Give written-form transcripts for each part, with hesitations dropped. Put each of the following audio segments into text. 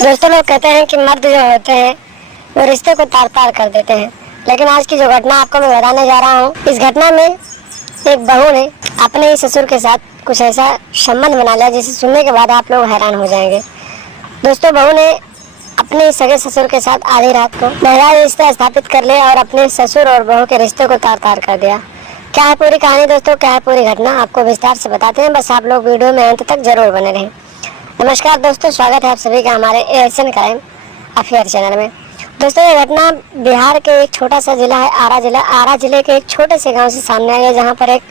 दोस्तों, लोग कहते हैं कि मर्द जो होते हैं वो रिश्ते को तार तार कर देते हैं, लेकिन आज की जो घटना आपको मैं बताने जा रहा हूँ, इस घटना में एक बहू ने अपने ही ससुर के साथ कुछ ऐसा संबंध बना लिया जिसे सुनने के बाद आप लोग हैरान हो जाएंगे। दोस्तों, बहू ने अपने सगे ससुर के साथ आधी रात को बहरा रिश्ता स्थापित कर लिया और अपने ससुर और बहू के रिश्ते को तार तार कर दिया। क्या है पूरी कहानी दोस्तों, क्या है पूरी घटना, आपको विस्तार से बताते हैं, बस आप लोग वीडियो में अंत तक जरूर बने रहें। नमस्कार दोस्तों, स्वागत है आप सभी का हमारे एएसएन क्राइम अफेयर चैनल में। दोस्तों, ये घटना बिहार के एक छोटा सा जिला है आरा जिले के एक छोटे से गांव से सामने आई है, जहां पर एक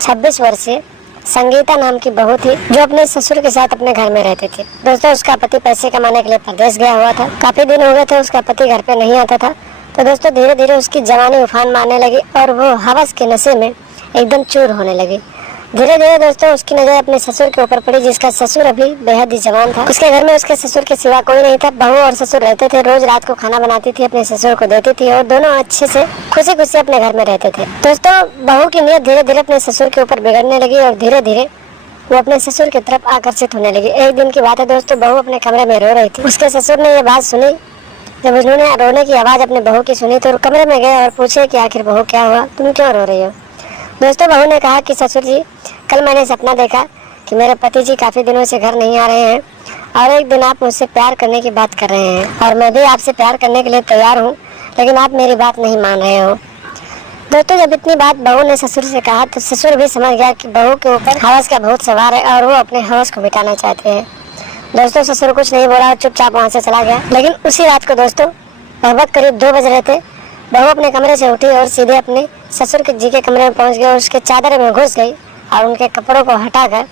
26 वर्षीय संगीता नाम की बहू थी जो अपने ससुर के साथ अपने घर में रहती थी। दोस्तों, उसका पति पैसे कमाने के लिए प्रदेश गया हुआ था। काफी दिन हो गए थे उसका पति घर पे नहीं आता था। तो दोस्तों, धीरे धीरे उसकी जवानी उफान मारने लगी और वो हवस के नशे में एकदम चूर होने लगी। धीरे धीरे दोस्तों उसकी नजर अपने ससुर के ऊपर पड़ी, जिसका ससुर अभी बेहद ही जवान था। उसके घर में उसके ससुर के सिवा कोई नहीं था। बहू और ससुर रहते थे, रोज रात को खाना बनाती थी, अपने ससुर को देती थी और दोनों अच्छे से खुशी खुशी अपने घर में रहते थे। दोस्तों, बहू की नीयत धीरे धीरे अपने ससुर के ऊपर बिगड़ने लगी और धीरे धीरे वो अपने ससुर की तरफ आकर्षित होने लगी। एक दिन की बात है दोस्तों, बहू अपने कमरे में रो रही थी। उसके ससुर ने ये बात सुनी। जब उन्होंने रोने की आवाज अपने बहू की सुनी तो कमरे में गए और पूछे कि आखिर बहू क्या हुआ, तुम क्यों रो रही हो। दोस्तों, बहू ने कहा कि ससुर जी, कल मैंने सपना देखा कि मेरे पति जी काफ़ी दिनों से घर नहीं आ रहे हैं और एक दिन आप मुझसे प्यार करने की बात कर रहे हैं और मैं भी आपसे प्यार करने के लिए तैयार हूँ, लेकिन आप मेरी बात नहीं मान रहे हो। दोस्तों, जब इतनी बात बहू ने ससुर से कहा तो ससुर भी समझ गया कि बहू के ऊपर हवस का भूत सवार है और वो अपने हवस को मिटाना चाहते हैं। दोस्तों, ससुर कुछ नहीं बोला और चुपचाप वहाँ से चला गया। लेकिन उसी रात को दोस्तों लगभग करीब 2 बज रहे थे। बहू अपने कमरे से उठी और सीधे अपने ससुर के जी के कमरे में पहुंच गई और उसके चादर में घुस गई और उनके कपड़ों को हटाकर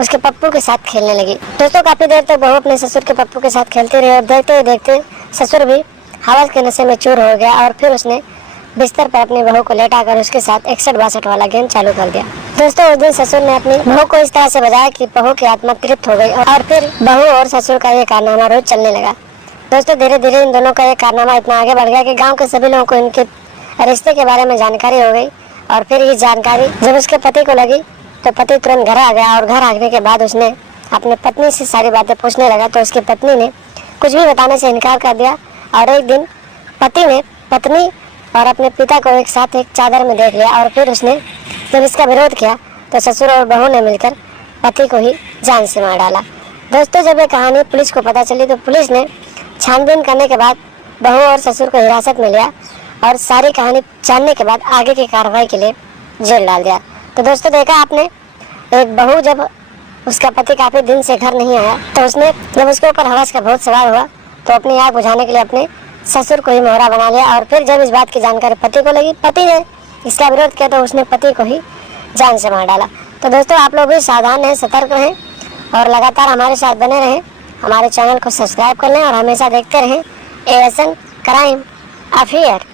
उसके पप्पू के साथ खेलने लगी। दोस्तों, काफी देर तक बहू अपने ससुर के पप्पू के साथ खेलती रही और देखते ही देखते ससुर भी हवस के नशे में चूर हो गया और फिर उसने बिस्तर पर अपनी बहू को लेटाकर उसके साथ 61-62 वाला गेम चालू कर दिया। दोस्तों, उस दिन ससुर ने अपनी बहू को इस तरह से बजाया कि बहू की आत्मा तृप्त हो गई और फिर बहू और ससुर का ये कारनामा रोज चलने लगा। दोस्तों, धीरे धीरे इन दोनों का ये कारनामा इतना आगे बढ़ गया कि गांव के सभी लोगों को इनके रिश्ते के बारे में जानकारी हो गई और फिर ये जानकारी जब उसके पति को लगी तो पति तुरंत घर आ गया और घर आने के बाद उसने अपने पत्नी से सारी बातें पूछने लगा तो उसकी पत्नी ने कुछ भी बताने से इनकार कर दिया और एक दिन पति ने पत्नी और अपने पिता को एक साथ एक चादर में देख लिया और फिर उसने जब इसका विरोध किया तो ससुर और बहू ने मिलकर पति को ही जान से मार डाला। दोस्तों, जब ये कहानी पुलिस को पता चली तो पुलिस ने छानबीन करने के बाद बहू और ससुर को हिरासत में लिया और सारी कहानी जानने के बाद आगे की कार्रवाई के लिए जेल डाल दिया। तो दोस्तों, देखा आपने, एक बहू जब उसका पति काफ़ी दिन से घर नहीं आया तो उसने जब उसके ऊपर हवस का बहुत सवार हुआ तो अपनी आग बुझाने के लिए अपने ससुर को ही मोहरा बना लिया और फिर जब इस बात की जानकारी पति को लगी, पति ने इसका विरोध किया तो उसने पति को ही जान से मार डाला। तो दोस्तों, आप लोग भी सावधान रहें, सतर्क रहें और लगातार हमारे साथ बने रहें। हमारे चैनल को सब्सक्राइब कर लें और हमेशा देखते रहें एएसएन क्राइम अफेयर।